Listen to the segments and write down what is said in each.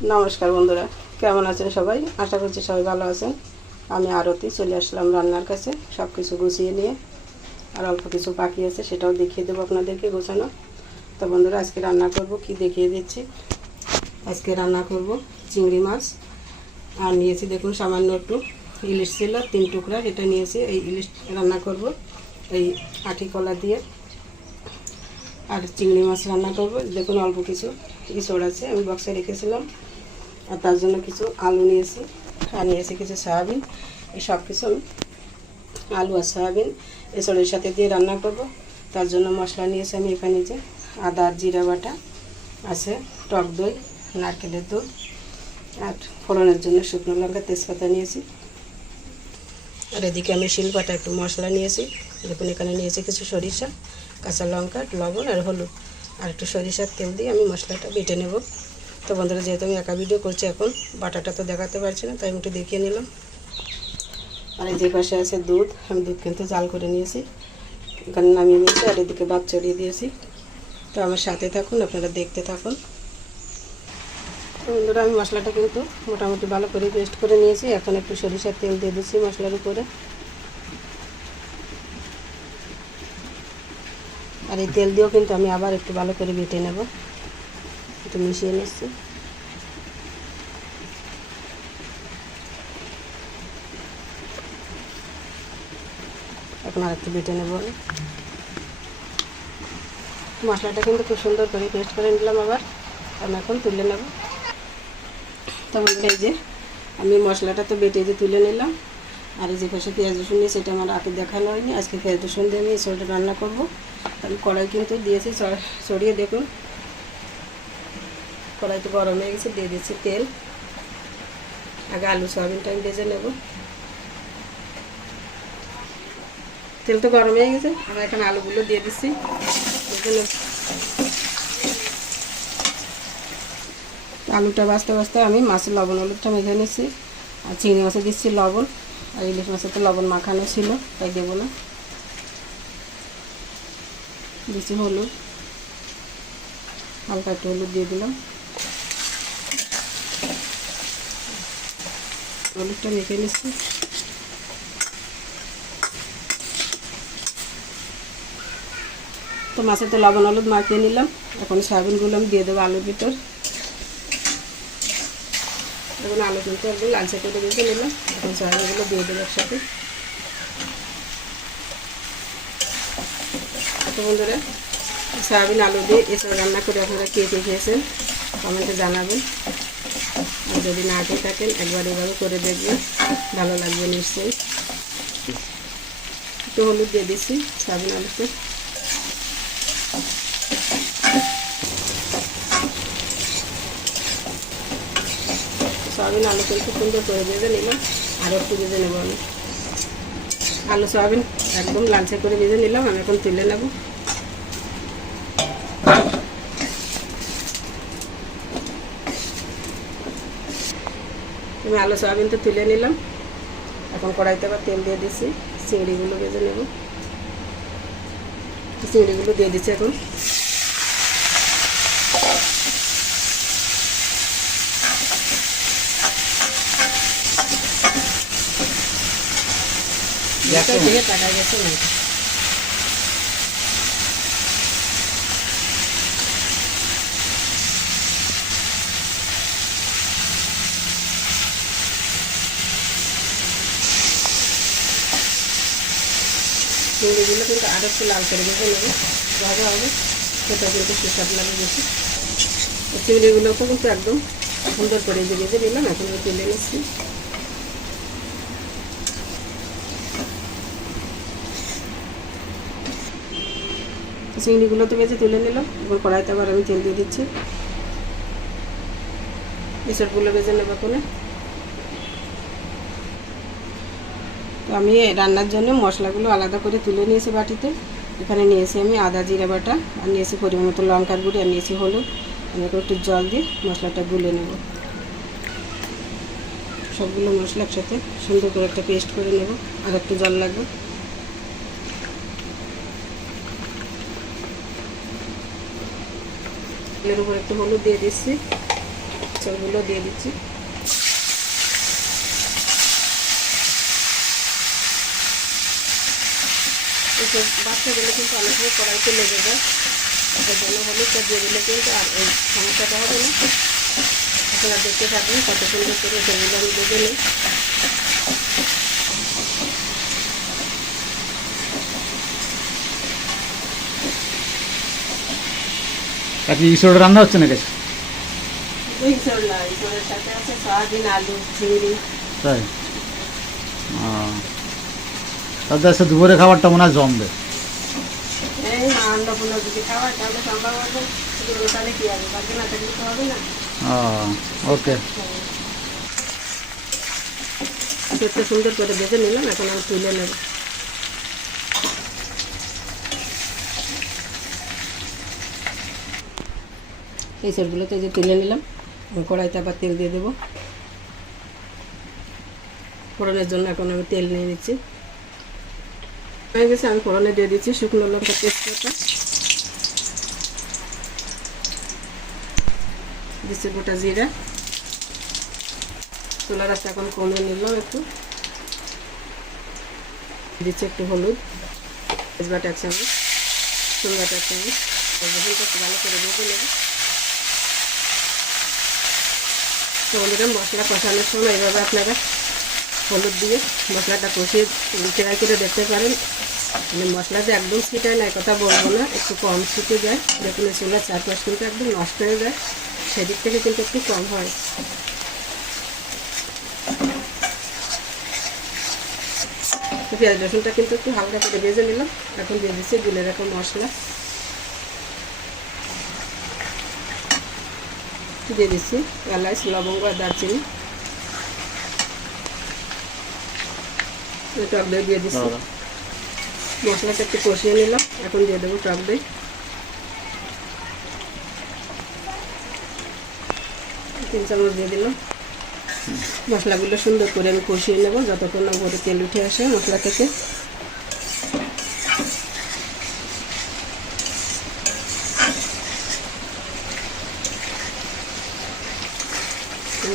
नमस्कार बंधुरा केमन आছেন সবাই आशा করছি সবাই ভালো আছেন। আমি আরতি চলে আসলাম রান্নার কাছে সবকিছু গুছিয়ে নিয়ে আর অল্প কিছু বাকি আছে সেটাও দেখিয়ে দেব আপনাদেরকে গোছানো। তো বন্ধুরা আজকে রান্না করব কি দেখিয়ে দিচ্ছি। আজকে রান্না করব চিংড়ি মাছ আর নিয়েছি দেখুন সামান্য একটু ইলিশ ছিল 3 টুকরা এটা নিয়েছি। এই ইলিশ রান্না করব এই আটি কলা দিয়ে আর চিংড়ি মাছ রান্না করব। দেখুন অল্প কিছু ইসড় আছে আমি বক্সে রেখেছিলাম আর তার জন্য কিছু আলু নিয়েছি আর নিয়েছি কিছু সয়াবিন। এই সব কিছু আমি আলু আর সয়াবিন এসড়ের সাথে দিয়ে রান্না করব। তার জন্য মশলা নিয়েছি আমি এখানে যে আদা আর জিরা বাটা আছে, টক দই, নারকেলের দুধ আর ফোড়নের জন্য শুকনো লঙ্কা তেজপাতা নিয়েছি। আর এদিকে আমি শিলপাটা একটু মশলা নিয়েছি। দেখুন এখানে নিয়েছি কিছু সরিষা, কাঁচা লঙ্কা, লবণ আর হলুদ আর একটু সরিষার তেল দিয়ে আমি মশলাটা বেটে নেব। তো বন্ধুরা যেহেতু আমি একা ভিডিও করছি এখন বাটাটা তো দেখাতে পারছি না তাই আমি একটু দেখিয়ে নিলাম। আর এই যে পাশে আছে দুধ, আমি দুধ কিন্তু জাল করে নিয়েছি এখানে নামিয়ে নিয়েছি আর এদিকে ভাত চড়িয়ে দিয়েছি। তো আমার সাথে থাকুন, আপনারা দেখতে থাকুন। তো বন্ধুরা আমি মশলাটা কিন্তু মোটামুটি ভালো করে পেস্ট করে নিয়েছি। এখন একটু সরিষার তেল দিয়ে দিচ্ছি মশলার উপরে আর এই তেল দিয়েও কিন্তু আমি আবার একটু ভালো করে বেটে নেব, একটু মিশিয়ে নিচ্ছি। এখন আর একটু বেটে নেব। মশলাটা কিন্তু খুব সুন্দর করে পেস্ট করে নিলাম আবার আমি এখন তুলে নেব। তো এই যে আমি মশলাটা তো বেটে যে তুলে নিলাম আর এই যে পাশে পেঁয়াজ রসুন নিয়ে সেটা আমার আগে দেখানো হয়নি। আজকে পেঁয়াজ রসুন দিয়ে আমি এসবটা রান্না করব। আমি কড়াই কিন্তু দিয়েছি ছড়িয়ে দেখুন কড়াইতে গরম হয়ে গেছে, দিয়ে দিচ্ছি তেল। আগে আলু সয়াবিনটা আমি ভেজে নেব। তেল তো গরম হয়ে গেছে, আমি এখানে আলুগুলো দিয়ে দিচ্ছি। আলুটা বাছতে বাছতে আমি মাছের লবণ হলুদটা মেখে নিচ্ছি আর চিংড়ি মাছে দিচ্ছি লবণ আর ইলিশ মাছে তো লবণ মাখানো ছিল তাই দেবো না। দিচ্ছি হলুদ, হালকা একটু হলুদ দিয়ে দিলাম। হলুদটা মেখে নিচ্ছি। তো মাছে তো লবণ হলুদ মাখিয়ে নিলাম, এখন সয়াবিনগুলো আমি দিয়ে দেবো আলুর ভিতর। এখন আলু কিন্তু একদম লালচে করে ভেজে নিলাম, এখন সয়াবিনগুলো দিয়ে দেবো একসাথে। তো বন্ধুরা সয়াবিন আলু দিয়ে এসব রান্না করে আপনারা কে কে খেয়েছেন কমেন্টে জানাবেন। আর যদি না খেয়ে থাকেন একবার এভাবে করে দেখবেন, ভালো লাগবে নিশ্চয়ই। একটু হলুদ দিয়ে দিচ্ছি সয়াবিন আলুতে। সয়াবিন আলু কিন্তু সুন্দর করে ভেজে নিলাম, আর একটু ভেজে নেব আমি। আলু সয়াবিন একদম লালচে করে ভেজে নিলাম, আমি এখন তুলে নেব। আমি আলু সয়াবিন তো তুলে নিলাম, এখন কড়াইতে আবার তেল দিয়ে দিচ্ছি। চিংড়িগুলো ভেজে নেব, চিংড়িগুলো দিয়ে দিচ্ছি এখন। থেকে টাকা গেছে না চিংড়িগুলো কিন্তু আর একটু লাল করে ভেজে নেবে, ভালো হবে, সেটা কিন্তু সুস্বাদ লাগে বেশি। চিংড়িগুলোকেও কিন্তু একদম সুন্দর করে ভেজে নিলাম, এখন তুলে নিচ্ছি। চিংড়িগুলো তো ভেজে তুলে নিলাম, এবার কড়াইতে আবার আমি তেল দিয়ে দিচ্ছি। এসবগুলো ভেজে নেব কোনে। তো আমি রান্নার জন্য মশলাগুলো আলাদা করে তুলে নিয়েছি বাটিতে। এখানে নিয়েছি আমি আদা জিরা বাটা আর নিয়েছি পরিমাণ মতো লঙ্কার গুঁড়ি আর নিয়েছি হলুদ। আমি একটু জল দিয়ে মশলাটা গুলে নেব। সবগুলো মশলা একসাথে সুন্দর করে একটা পেস্ট করে নেব, আর একটু জল লাগবে। এর উপর একটু হলুদ দিয়ে দিচ্ছি। এঁচড়গুলো দিয়ে দিচ্ছি। এসব বাচ্চাগুলো কিন্তু অনেক সময় কড়াইতে লেগে যায়, এর জন্য হলুদটা দিয়ে দিলে কিন্তু আর এই সমস্যাটা হবে না। আপনারা দেখতে থাকবেন কত সুন্দর করে সেগুলো আমি ভেজে নিই। ইসোর রান্না হচ্ছে নাকি? ইঁচড় না, ইঁচড়ের সাথে আছে সয়াবিন, আলু, চিংড়ি। তাই তাদের দুপুরে খাবারটা মনে হয় জমবে। এই মা অন্নপূর্ণা যদি খাওয়ায় তাহলে সম্ভব হবে, তাহলে কি হবে, বাকি না থাকলে তো হবে না। ওকে, সেটা সুন্দর করে ভেজে নিলাম, এখন আমি তুলে নেব। এই সবগুলোতে যে তুলে নিলাম, কড়াইতে আবার তেল দিয়ে দেবো ফোড়নের জন্য। এখন আমি তেল নিয়ে নিচ্ছি, হয়ে গেছে। আমি ফোড়নে দিয়ে দিচ্ছি শুকনো লঙ্কা, তেজপাতা দিচ্ছি, গোটা জিরা। চুলার আঁচটা এখন কমিয়ে নিলাম একটু, দিচ্ছি একটু হলুদ, তেজপাতা 1 চামচ, চুলবাটা 1 চামচ। একটু ভালো করে ভেজে নেব। তো বন্ধুরা, মশলা কষানোর সময় এইভাবে আপনারা হলুদ দিয়ে মশলাটা কষিয়ে ট্রাই করে দেখতে পারেন। মানে মশলাটা একদম ছিটায় না কথা বলবো না, একটু কম ছিটে যায়। দেখুন চুলার চারপাশ কিন্তু একদম নষ্ট হয়ে যায়, সেদিক থেকে কিন্তু একটু কম হয়। তো পেঁয়াজ রসুনটা কিন্তু একটু হালকা করে ভেজে নিলাম। এখন দিয়ে দিচ্ছি গুলে রাখা মশলা, দিয়ে দিচ্ছি এলাচ, লবঙ্গ আর দারচিনি, টক দই দিয়ে দিচ্ছি। মশলাটা একটু কষিয়ে নিলাম, এখন দিয়ে দেবো টক দই। 3 চামচ দিয়ে দিলাম। মশলাগুলো সুন্দর করে আমি কষিয়ে নেব যতক্ষণ না উপরে তেল উঠে আসে মশলা থেকে।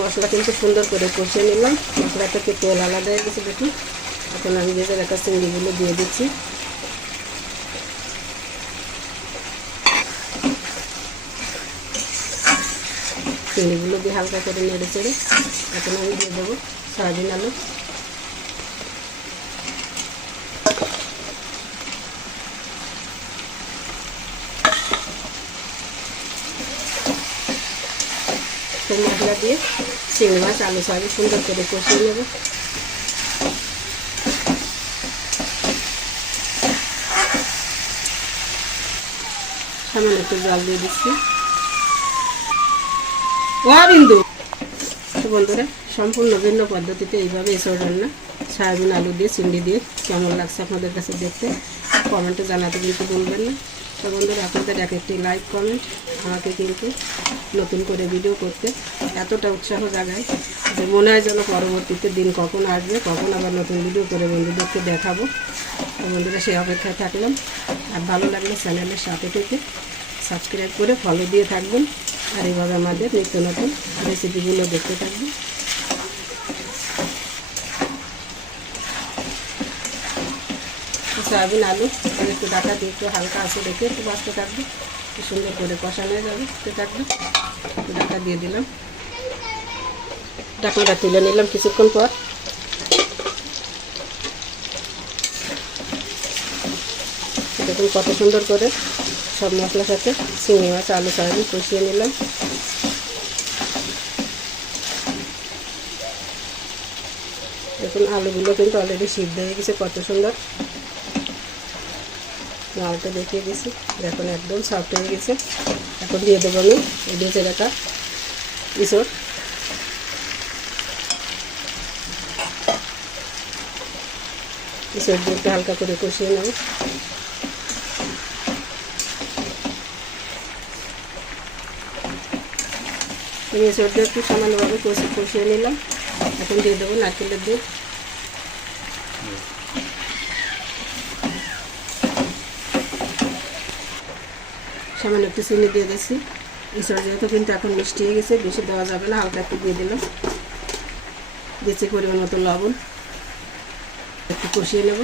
মশলা কিন্তু সুন্দর করে কষিয়ে নিলাম, মশলা থেকে তেল আলাদা হয়ে গেছে দেখুন। এখন আমি ভেজে রাখা চিংড়িগুলো দিয়ে দিচ্ছি। চিংড়িগুলো দিয়ে হালকা করে নেড়ে চেড়ে এখন আমি দিয়ে দেবো সয়াবিন আলু। মশলা দিয়ে চিংড়ি মাছ, আলু, সয়াবিন সুন্দর করে কষিয়ে নেব। সামান্য একটু জল দিয়ে দিচ্ছি। বিন্দু তো বন্ধুরা, সম্পূর্ণ ভিন্ন পদ্ধতিতে এইভাবে এসব রান্না সয়াবিন আলু দিয়ে চিংড়ি দিয়ে কেমন লাগছে আপনাদের কাছে দেখতে কমেন্টে জানাতে কিন্তু বলবেন না। তো বন্ধুরা, আপনাদের এক একটি লাইক কমেন্ট আমাকে কিন্তু নতুন করে ভিডিও করতে এতটা উৎসাহ জাগায় যে মনে হয় যেন পরবর্তীতে দিন কখন আসবে, কখন আবার নতুন ভিডিও করে বন্ধুদেরকে দেখাবো। তো বন্ধুরা, সেই অপেক্ষায় থাকলাম। আর ভালো লাগলে চ্যানেলের সাথে থেকে সাবস্ক্রাইব করে ফলো দিয়ে থাকবেন, আর এইভাবে আমাদের নিত্য নতুন রেসিপিগুলো দেখতে থাকবেন। সয়াবিন আলু একটু ডাটা দিয়ে একটু হালকা আঁচে রেখে একটু বাঁচতে থাকবে, একটু সুন্দর করে কষানো হয়ে যাবে, থাকবে। একটু ডাটা দিয়ে দিলাম, ডাকনাটা তুলে নিলাম কিছুক্ষণ পর। দেখুন কত সুন্দর করে সব মশলার সাথে চিংড়ি মাছ, আলু, সয়াবিন কষিয়ে নিলাম। দেখুন আলুগুলো কিন্তু অলরেডি সিদ্ধ হয়ে গেছে, কত সুন্দর লালটা দেখিয়ে দিয়েছি। দেখুন একদম সফট হয়ে গেছে। এখন দিয়ে দেবো আমি এই ভেজে রাখা ইঁচড়। ইঁচড় দিয়ে একটু হালকা করে কষিয়ে নেব। ইঁচড় দিয়ে একটু সামান্যভাবে কষিয়ে নিলাম। এখন দিয়ে দেবো নারকেলের দুধ। সামান্য একটু চিনি দিয়ে দিচ্ছি। এসব যেহেতু কিন্তু এখন মিষ্টি হয়ে গেছে, বেশি দেওয়া যাবে না, হালকা একটু দিয়ে দিলাম। দিচ্ছি পরিমাণ মতো লবণ, একটু কষিয়ে নেব।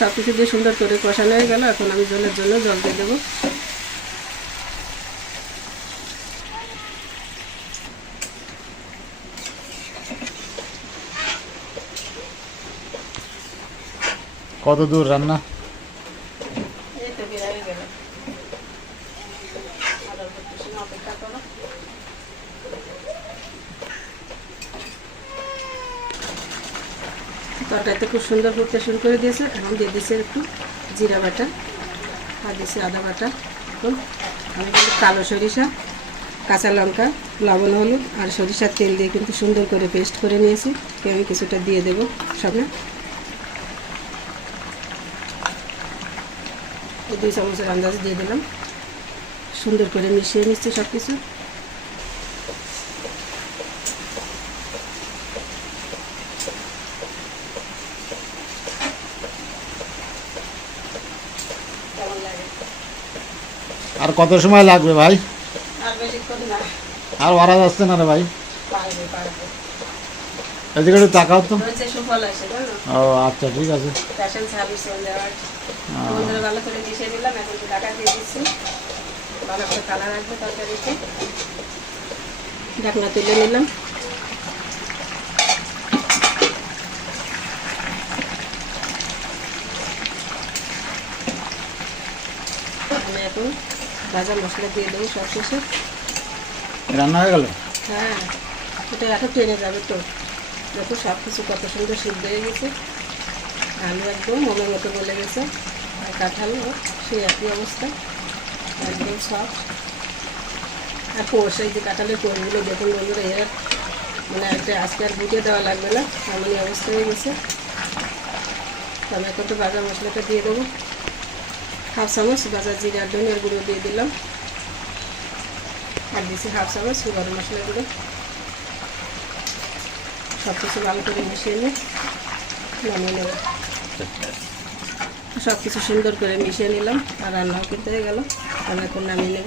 সব কিছু দিয়ে সুন্দর করে কষানো হয়ে গেল। এখন আমি জলের জন্য জল দিয়ে দেবো। কত দূর রান্না? এই তো বেড়ে গেল। আর অল্প একটু সময় অপেক্ষা করো। তরকারিতে খুব সুন্দর ফুটতে শুরু করে দিয়েছে। এখন দিয়ে দিচ্ছে একটু জিরা বাটা আর দিচ্ছি আদা বাটা। এখন আমি কিন্তু কালো সরিষা, কাঁচা লঙ্কা, লবণ, হলুদ আর সরিষার তেল দিয়ে কিন্তু সুন্দর করে পেস্ট করে নিয়েছি। আমি কিছুটা দিয়ে দেবো সামনে। এই 2 চামচের আন্দাজ দিয়ে দিলাম। সুন্দর করে মিশিয়ে নিচ্ছি সব কিছু। কেমন লাগে? আর কত সময় লাগবে ভাই? আর বেশিক্ষণ না। আর বাড়া যাচ্ছে না রে ভাই। পারবে পারবে। এদিকে একটু তাকাও তো। হচ্ছে সুফল আসে, জানো? ও আচ্ছা, ঠিক আছে। ফ্যাশন সার্ভিস চলে যাওয়ার। বন্ধুরা ভালো করে মিশিয়ে নিলাম। এখন একটু ঢাকা দিয়ে দিচ্ছি। ভালো করে কালার আসবে তরকারিতে। ঢাকনা তুলে নিলাম। আমি এখন ভাজা মশলা দিয়ে দেবো সব শেষে। রান্না হয়ে গেল? হ্যাঁ, এটা এখন টেনে যাবে তো। দেখো সব কিছু কত সুন্দর সিদ্ধ হয়ে গেছে। আলু একদম মনের মতো গলে গেছে। আর কাঁঠালও সেই একই অবস্থা, একদম সফট। আর কোষ, এই যে কাঁঠালের কোষগুলো দেখুন বন্ধুরা, এর মানে একটা আজকে আর গুটিয়ে দেওয়া লাগবে না, এমনই অবস্থা হয়ে গেছে। আমি এখন তো ভাজা মশলাটা দিয়ে দেবো। 1/2 চামচ ভাজা জিরা আর ধনিয়ার গুঁড়ো দিয়ে দিলাম। আর দিচ্ছি 1/2 চামচ গরম মশলা গুঁড়ো। সব কিছু ভালো করে মিশিয়ে নিয়ে নামিয়ে নেব। সব কিছু সুন্দর করে মিশিয়ে নিলাম। আর রান্নাও করতে হয়ে গেল। আমি এখন নামিয়ে নেব।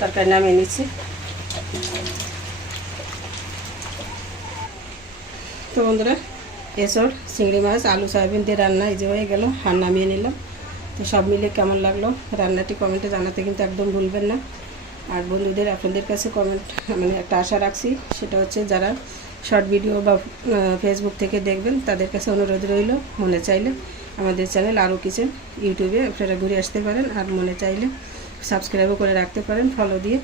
তরকারি নামিয়ে নিচ্ছি। তো বন্ধুরা, এসব চিংড়ি মাছ আলু সয়াবিন দিয়ে রান্না এই যে হয়ে গেল। আর নামিয়ে নিলাম। তো সব মিলে কেমন লাগলো রান্নাটি কমেন্টে জানাতে কিন্তু একদম ভুলবেন না। আর বন্ধুদের আপনাদের কাছে কমেন্ট মানে একটা আশা রাখছি, সেটা হচ্ছে যারা শর্ট ভিডিও বা ফেসবুক থেকে দেখবেন তাদের কাছে অনুরোধ রইল, মনে চাইলে আমাদের চ্যানেল আরও কিচেন ইউটিউবে আপনারা ঘুরে আসতে পারেন। আর মনে চাইলে সাবস্ক্রাইবও করে রাখতে পারেন ফলো দিয়ে।